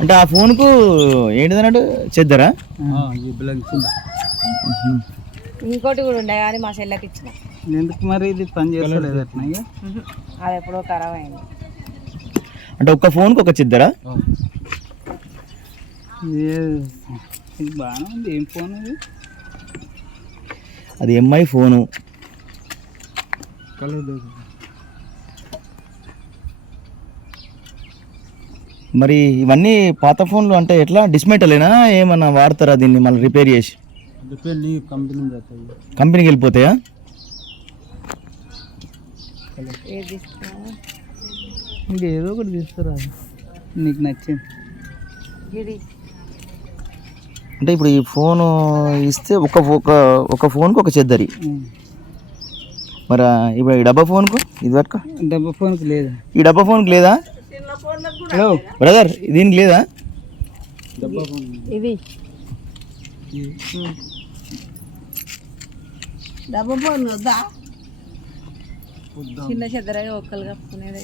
అంటే ఆ ఫోన్కు ఏంటిదన్నట్టు చెద్దరా? ఇంకోటి కూడా ఉండే కానీ మా చెల్లెకి ఇచ్చిన. ఎందుకు మరి ఇది పని చేస్తలేదు అట్లా? అది ఎప్పుడో ఖరాబ్ అయింది. అంటే ఒక్క ఫోన్కి ఒక చెద్దరా? ఇది బాగానే ఉంది. ఏం ఫోన్ అది? అది ఎంఐ ఫోను. మరి ఇవన్నీ పాత ఫోన్లు అంటే ఎట్లా డిస్మెటలేనా ఏమన్నా వాడతారా దీన్ని మళ్ళీ రిపేర్ చేసి? కంపెనీకి వెళ్ళిపోతాయా? ఇంకేదో ఒకటి తీస్తారా నీకు నచ్చింది. అంటే ఇప్పుడు ఈ ఫోను ఇస్తే ఒక ఫోన్కి ఒక చెద్దరి. మరి ఇప్పుడు ఈ డబ్బా ఫోన్కు ఇది పట్టుకో. డబ్బా ఫోన్కి లేదా? ఈ డబ్బా ఫోన్కి లేదా బ్రదర్? దీనికి లేదా? ఇది డబ్బా ఫోన్ వద్దా? చిన్న చెద్దరగా ఒక్కలు కప్పుకునేదే.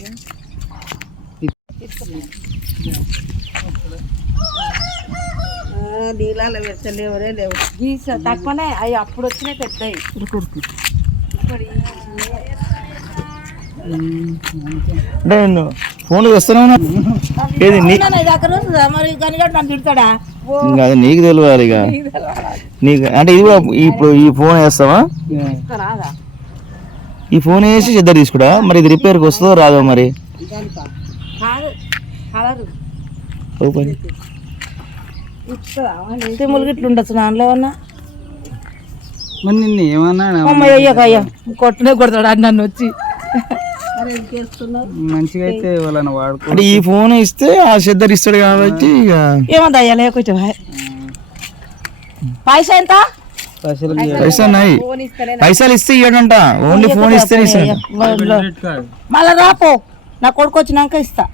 నీళ్ళలో పెట్టలేవరే లేవు. తక్కువనే అవి అప్పుడు వచ్చినాయి పెద్దవి. అంటే ఫోన్లు వస్తూనే ఉన్నా. అది నీకు తెలియాలి ఇక. నీకు అంటే ఇది కూడా ఇప్పుడు ఈ ఫోన్ వేస్తావా? ఈ ఫోన్ వేసి చెద్దరు తీసుకుంటా. మరి ఇది రిపేర్కి వస్తుందో రాదో మరి? ములిగిట్లు ఉండొచ్చు దాంట్లో ఏమన్నా. మరి నిన్ను ఏమన్నా అయ్యా కొట్టనే కొడతాడు నన్ను వచ్చి. మంచిగా అయితే వాళ్ళని వాడుకో. అంటే ఈ ఫోన్ ఇస్తే ఆ చెద్దరు ఇస్తాడు కాబట్టి ఏమంత అయ్యా లేకపోతే పైసా ఎంత? పైసలు ఇస్తే ఇవ్వడంట. ఓన్లీ ఫోన్ ఇస్తే మళ్ళా రాపో నా కొడుకు వచ్చినాక ఇస్తా.